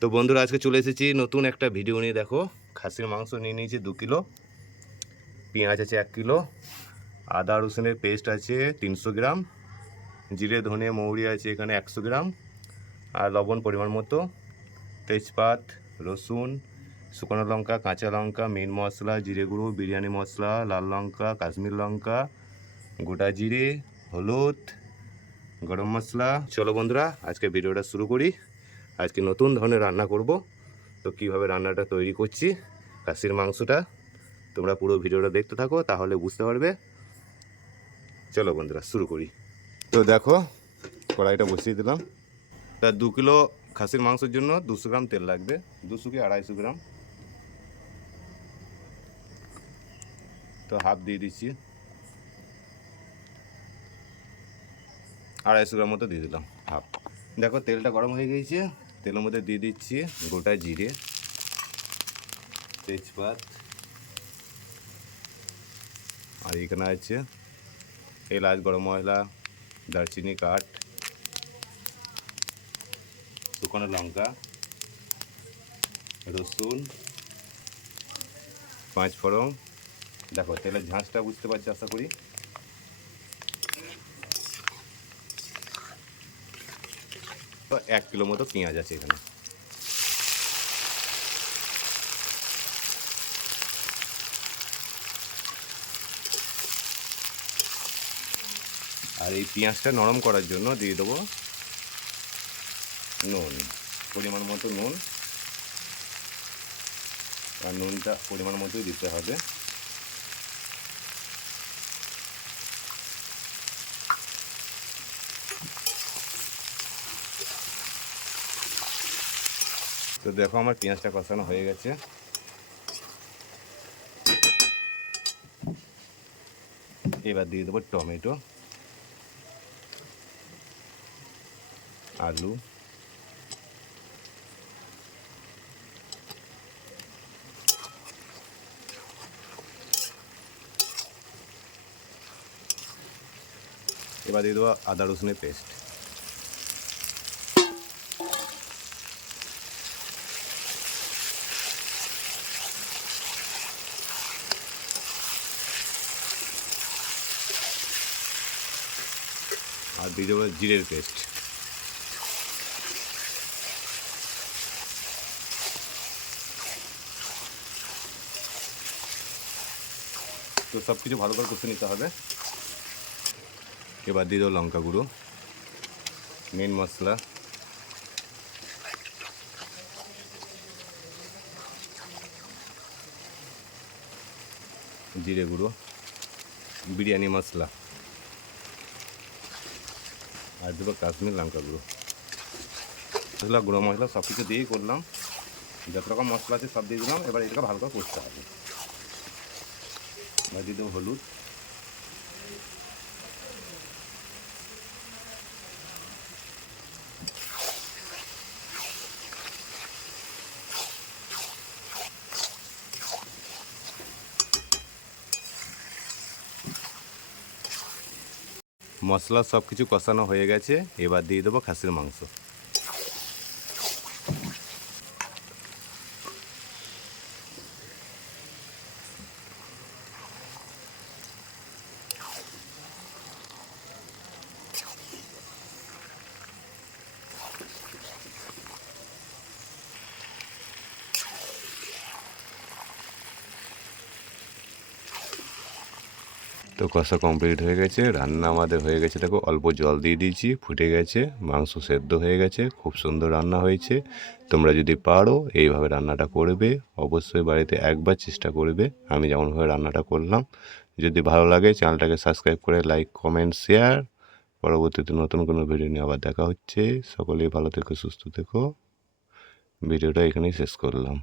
তো বন্ধুরা আজকে চলে এসেছি নতুন একটা ভিডিও নিয়ে। দেখো খাসির মাংস নিয়ে নিয়েছি 2 কিলো, পেঁয়াজ আছে 1 কিলো, আদা রসুনের পেস্ট আছে 300 গ্রাম, জিরে ধনে মৌরি আছে এখানে 100 গ্রাম, আর লবণ পরিমাণ মতো, তেজপাত, রসুন, শুকনো লঙ্কা, কাঁচা লঙ্কা, মিট মশলা, জিরে গুঁড়ো, বিরিয়ানি মশলা, লাল লঙ্কা, কাশ্মীর লঙ্কা, গোটা জিরে, হলুদ, গরম মশলা। চলো বন্ধুরা আজকে ভিডিওটা শুরু করি। আজকে নতুন ধরনের রান্না করব। তো কীভাবে রান্নাটা তৈরি করছি খাসির মাংসটা, তোমরা পুরো ভিডিওটা দেখতে থাকো, তাহলে বুঝতে পারবে। চলো বন্ধুরা শুরু করি। তো দেখো কড়াইটা বসিয়ে দিলাম। তা 2 কিলো খাসির মাংসের জন্য 200 গ্রাম তেল লাগবে, 200 কি 250 গ্রাম। তো হাফ দিয়ে দিচ্ছি, 250 গ্রাম মতো দিয়ে দিলাম হাফ। দেখো তেলটা গরম হয়ে গিয়েছে, তেলের মধ্যে দিয়ে দিচ্ছি গোটা জিরে, তেজপাত, আর এখানে আছে এলাচ, গরম মশলা, দারচিনি কাঠ, শুকনো লঙ্কা, রসুন, 5 ফোড়ন। দেখো তেলের ঝাঁঝটা বুঝতে পারছি আশা করি। তো 1 কিলো মতো পেঁয়াজ আছে এখানে। আর এই পেঁয়াজটা নরম করার জন্য দিয়ে দেবো নুন, পরিমাণ মতো নুন। আর নুনটা পরিমাণ মতোই দিতে হবে। তো দেখো আমার পেঁয়াজটা কষানো হয়ে গেছে। এবার দিয়ে দেবো টমেটো, আলু, এবার দিয়ে দেবো আদা রসুনের পেস্ট। আর দিয়ে দেবো জিরের পেস্ট। তো সব কিছু ভালো করে কষে নিতে হবে। এবার দিয়ে দেবো লঙ্কা গুঁড়ো, মিট মশলা, জিরে গুঁড়ো, বিরিয়ানি মশলা, আর দেবো কাশ্মীর লঙ্কা গুঁড়ো। মশলা, গুঁড়ো মশলা সব কিছু দিয়েই করলাম। যত রকম মশলা আছে সব দিয়ে দিলাম। এবার এটাকে ভালো করে কষতে হবে। এবার দিয়ে দেবো হলুদ, মশলা সব কিছু কষানো হয়ে গেছে। এবার দিয়ে দেবো খাসির মাংস। তো কষা কমপ্লিট হয়ে গেছে, রান্না আমাদের হয়ে গেছে। দেখো অল্প জল দিয়ে দিয়েছি, ফুটে গেছে, মাংস সেদ্ধ হয়ে গেছে, খুব সুন্দর রান্না হয়েছে। তোমরা যদি পারো এইভাবে রান্নাটা করবে, অবশ্যই বাড়িতে একবার চেষ্টা করবে আমি যেমনভাবে রান্নাটা করলাম। যদি ভালো লাগে চ্যানেলটাকে সাবস্ক্রাইব করে লাইক কমেন্ট শেয়ার। পরবর্তীতে নতুন কোনো ভিডিও নিয়ে আবার দেখা হচ্ছে। সকলেই ভালো থেকো, সুস্থ থেকো। ভিডিওটা এখানেই শেষ করলাম।